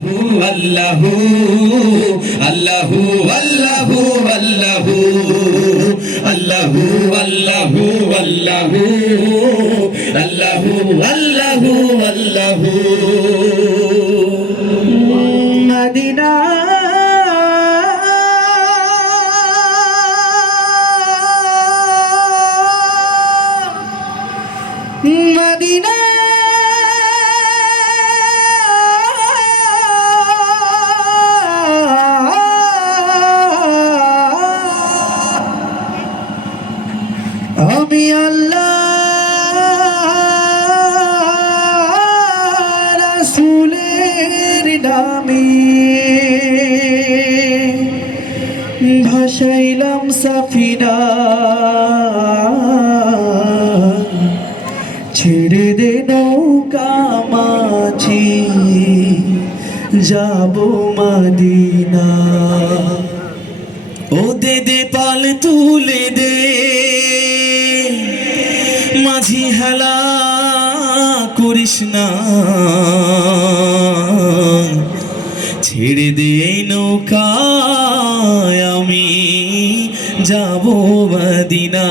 আল্লাহু আল্লাহু আল্লাহু আল্লাহু আল্লাহু আল্লাহু আল্লাহু আল্লাহু আল্লাহু আল্লাহু। মদিনা আমি আল্লাহ রাসূলের নামে ভাসাইলাম সাফিনা। ছেড়ে দে নৌকা মাঝি, যাব মদিনা। ও দে দে পাল তুলে দে। মাঝি হেলা করিস না। ছেড়ে দে নৌকা আমি যাব মদিনা।